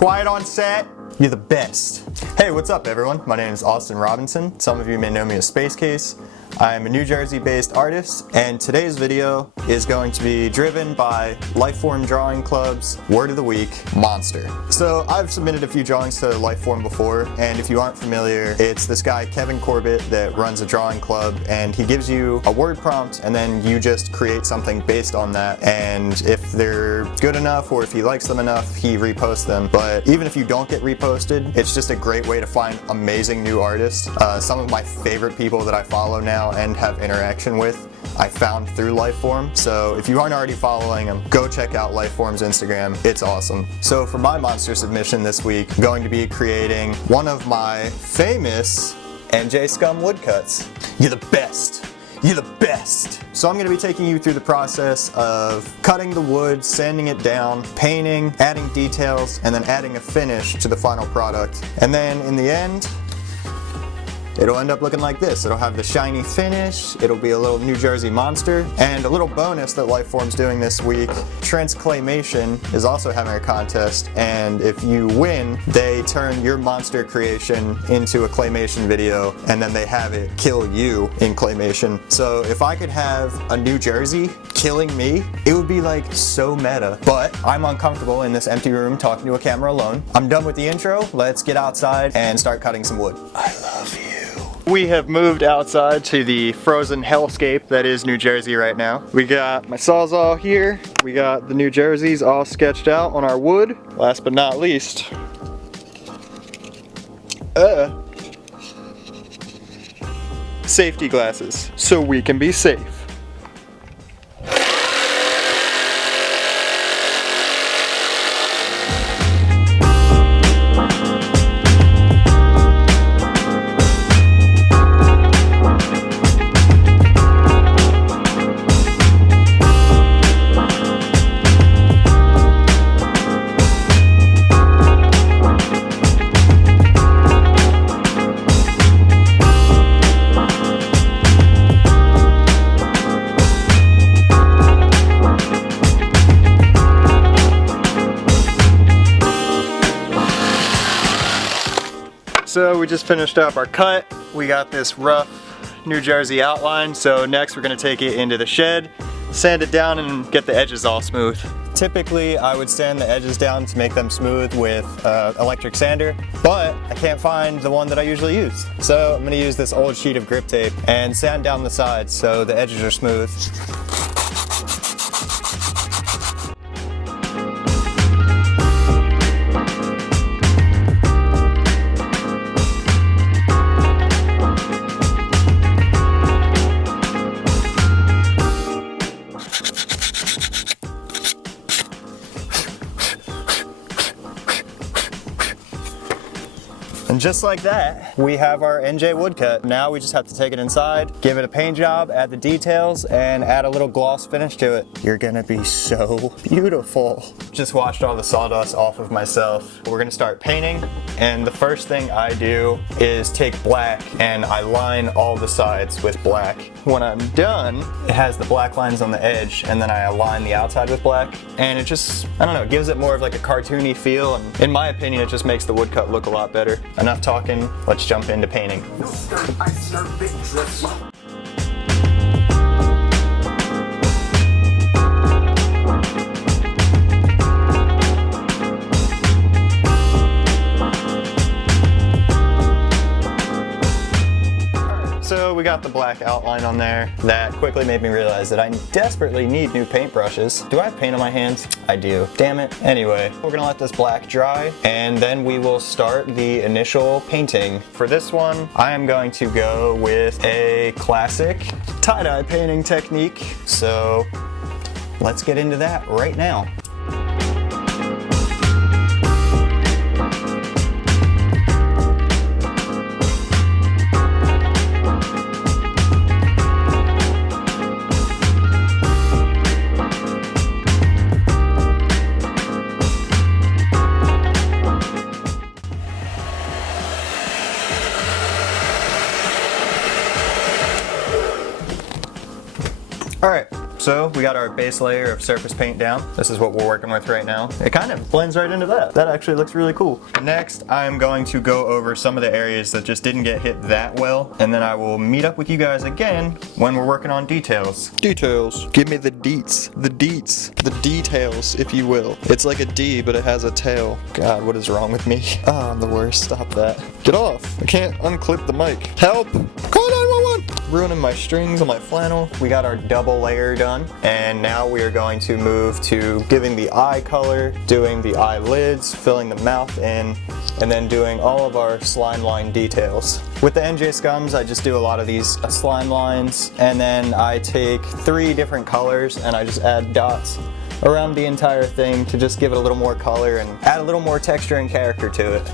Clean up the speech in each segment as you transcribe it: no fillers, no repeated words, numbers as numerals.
Quiet on set. You're the best. Hey, what's up everyone? My name is Austin Robinson. Some of you may know me as Space Case. I am a New Jersey-based artist, and today's video is going to be driven by Lifeform Drawing Club's Word of the Week, Monster. So I've submitted a few drawings to Lifeform before, and if you aren't familiar, it's this guy Kevin Corbett that runs a drawing club, and he gives you a word prompt, and then you just create something based on that, and if they're good enough or if he likes them enough, he reposts them. But even if you don't get reposted, it's just a great way to find amazing new artists. Some of my favorite people that I follow now and have interaction with, I found through Lifeform. So if you aren't already following him, go check out Lifeform's Instagram. It's awesome. So for my monster submission this week, I'm going to be creating one of my famous SCUM woodcuts. You're the best. You're the best. So I'm going to be taking you through the process of cutting the wood, sanding it down, painting, adding details, and then adding a finish to the final product. And then in the end, it'll end up looking like this. It'll have the shiny finish, it'll be a little New Jersey monster, and a little bonus that Lifeform's doing this week, Trent's Claymation is also having a contest, and if you win, they turn your monster creation into a claymation video, and then they have it kill you in claymation. So if I could have a New Jersey killing me, it would be like so meta. But I'm uncomfortable in this empty room talking to a camera alone. I'm done with the intro, let's get outside and start cutting some wood. I love you. We have moved outside to the frozen hellscape that is New Jersey right now. We got my Sawzall here. We got the New Jerseys all sketched out on our wood. Last but not least, safety glasses so we can be safe. So we just finished up our cut. We got this rough New Jersey outline. So next we're gonna take it into the shed, sand it down and get the edges all smooth. Typically I would sand the edges down to make them smooth with electric sander, but I can't find the one that I usually use. So I'm gonna use this old sheet of grip tape and sand down the sides so the edges are smooth. And just like that, we have our NJ woodcut. Now we just have to take it inside, give it a paint job, add the details, and add a little gloss finish to it. You're gonna be so beautiful. Just washed all the sawdust off of myself. We're gonna start painting, and the first thing I do is take black and I line all the sides with black. When I'm done, it has the black lines on the edge, and then I align the outside with black, and it just, I don't know, it gives it more of like a cartoony feel, and in my opinion, it just makes the woodcut look a lot better. Enough talking, let's jump into painting. So we got the black outline on there. That quickly made me realize that I desperately need new paintbrushes. Do I have paint on my hands? I do. Damn it. Anyway, we're gonna let this black dry and then we will start the initial painting. For this one, I am going to go with a classic tie-dye painting technique. So let's get into that right now. All right, so we got our base layer of surface paint down. This is what we're working with right now. It kind of blends right into that. That actually looks really cool. Next, I'm going to go over some of the areas that just didn't get hit that well, and then I will meet up with you guys again when we're working on details. Details. Give me the deets. The deets. The details, if you will. It's like a D, but it has a tail. God, what is wrong with me? Oh, I'm the worst. Stop that. Get off. I can't unclip the mic. Help! Call 911! Ruining my strings on my flannel. We got our double layer done, and now we are going to move to giving the eye color, doing the eyelids, filling the mouth in, and then doing all of our slime line details. With the NJ SCUMs, I just do a lot of these slime lines, and then I take 3 different colors and I just add dots around the entire thing to just give it a little more color and add a little more texture and character to it.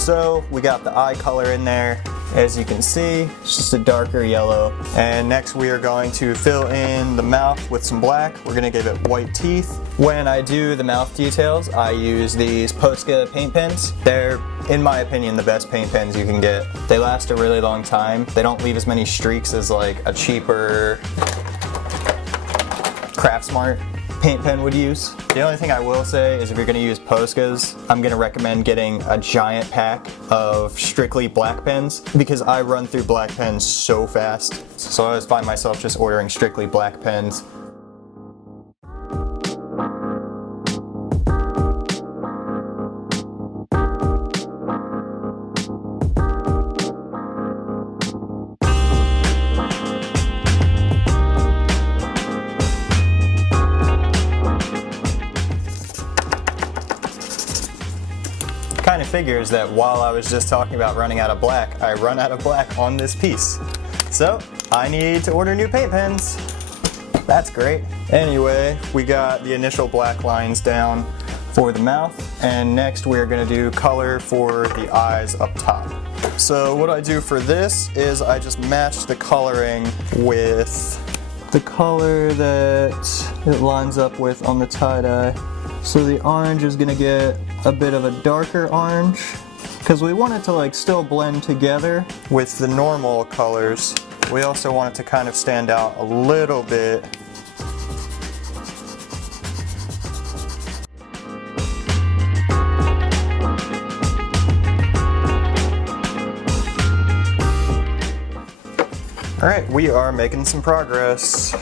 So we got the eye color in there. As you can see, it's just a darker yellow. And next we are going to fill in the mouth with some black. We're gonna give it white teeth. When I do the mouth details, I use these Posca paint pens. They're, in my opinion, the best paint pens you can get. They last a really long time. They don't leave as many streaks as like a cheaper Craftsmart paint pen would use. The only thing I will say is if you're going to use Poscas, I'm going to recommend getting a giant pack of strictly black pens because I run through black pens so fast. So I always find myself just ordering strictly black pens. Kind of figures that while I was just talking about running out of black, I run out of black on this piece. So I need to order new paint pens. That's great. Anyway, we got the initial black lines down for the mouth, and next we're gonna do color for the eyes up top. So what I do for this is I just match the coloring with the color that it lines up with on the tie-dye. So the orange is gonna get a bit of a darker orange because we want it to like still blend together with the normal colors. We also want it to kind of stand out a little bit. Alright, we are making some progress.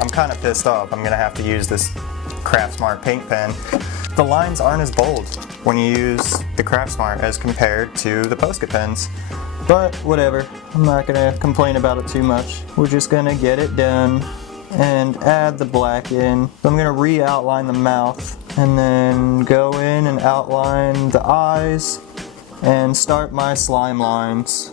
I'm kind of pissed off. I'm gonna have to use this Craftsmart paint pen. The lines aren't as bold when you use the Craftsmart as compared to the Posca pens. But whatever, I'm not gonna complain about it too much. We're just gonna get it done and add the black in. So I'm gonna re-outline the mouth and then go in and outline the eyes and start my slime lines.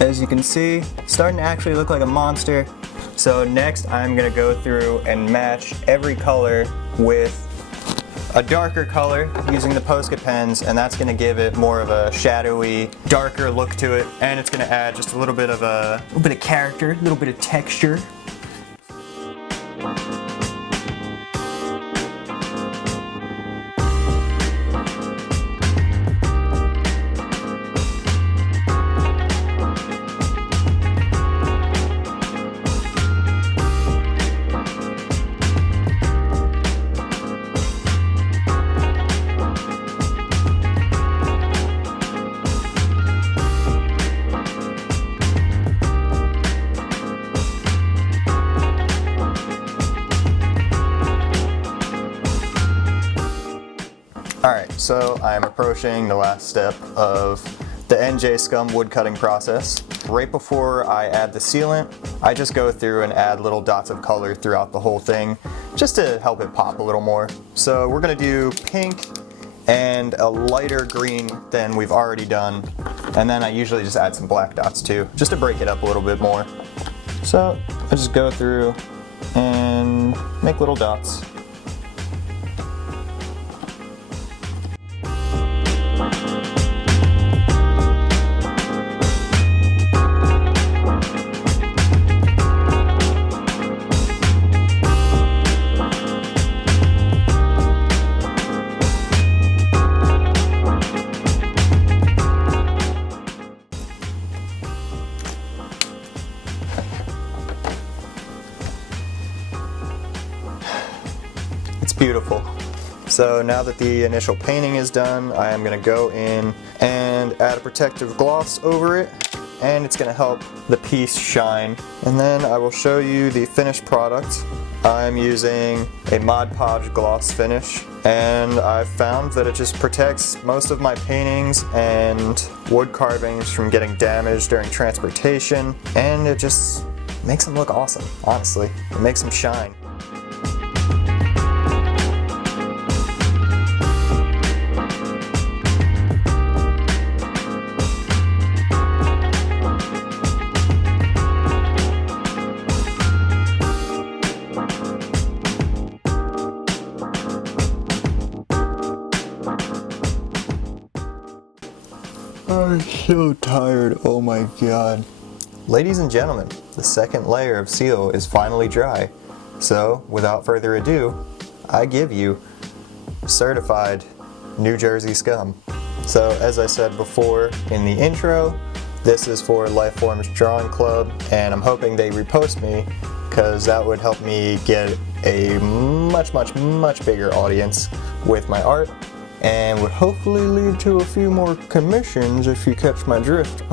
As you can see, it's starting to actually look like a monster. So next I'm gonna go through and match every color with a darker color using the Posca pens, and that's gonna give it more of a shadowy, darker look to it, and it's gonna add just a little bit of character, a little bit of texture. so I'm approaching the last step of the SCUM wood cutting process. Right before I add the sealant, I just go through and add little dots of color throughout the whole thing, just to help it pop a little more. So we're gonna do pink and a lighter green than we've already done. And then I usually just add some black dots too, just to break it up a little bit more. So I just go through and make little dots. It's beautiful. So now that the initial painting is done, I am going to go in and add a protective gloss over it, and it's going to help the piece shine. And then I will show you the finished product. I'm using a Mod Podge gloss finish, and I've found that it just protects most of my paintings and wood carvings from getting damaged during transportation, and it just makes them look awesome, honestly. It makes them shine. I'm so tired, oh my god. Ladies and gentlemen, the second layer of seal is finally dry. So, without further ado, I give you certified New Jersey scum. So, as I said before in the intro, this is for Lifeforms Drawing Club, and I'm hoping they repost me, because that would help me get a much bigger audience with my art, and would hopefully lead to a few more commissions if you catch my drift.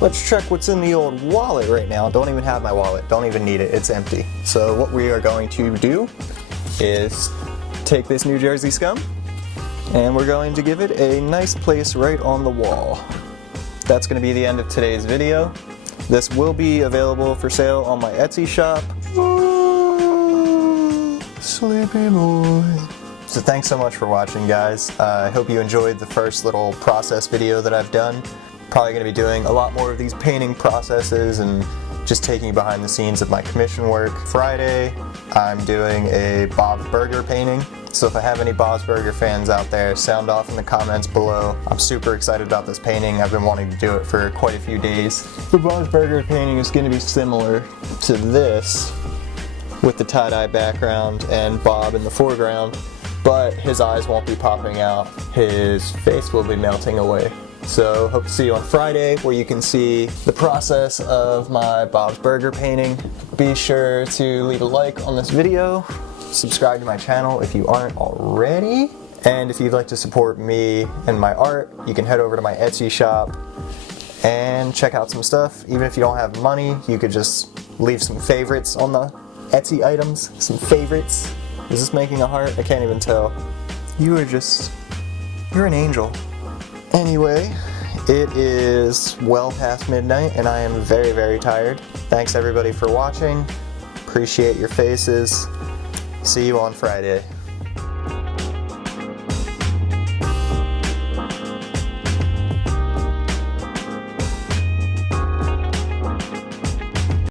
Let's check what's in the old wallet right now. Don't even have my wallet, don't even need it, it's empty. So what we are going to do is take this New Jersey scum, and we're going to give it a nice place right on the wall. That's going to be the end of today's video. This will be available for sale on my Etsy shop. Sleepy boy. So thanks so much for watching, guys. I hope you enjoyed the first little process video that I've done. Probably going to be doing a lot more of these painting processes and just taking you behind the scenes of my commission work. Friday, I'm doing a Bob's Burger painting. So if I have any Bob's Burger fans out there, sound off in the comments below. I'm super excited about this painting. I've been wanting to do it for quite a few days. The Bob's Burger painting is going to be similar to this, with the tie-dye background and Bob in the foreground, but his eyes won't be popping out. His face will be melting away. So hope to see you on Friday, where you can see the process of my Bob's Burger painting. Be sure to leave a like on this video, subscribe to my channel if you aren't already, and if you'd like to support me and my art, you can head over to my Etsy shop and check out some stuff. Even if you don't have money, you could just leave some favorites on the Etsy items, some favorites. Is this making a heart? I can't even tell. You're an angel. Anyway, it is well past midnight and I am very tired. Thanks everybody for watching. Appreciate your faces. See you on Friday.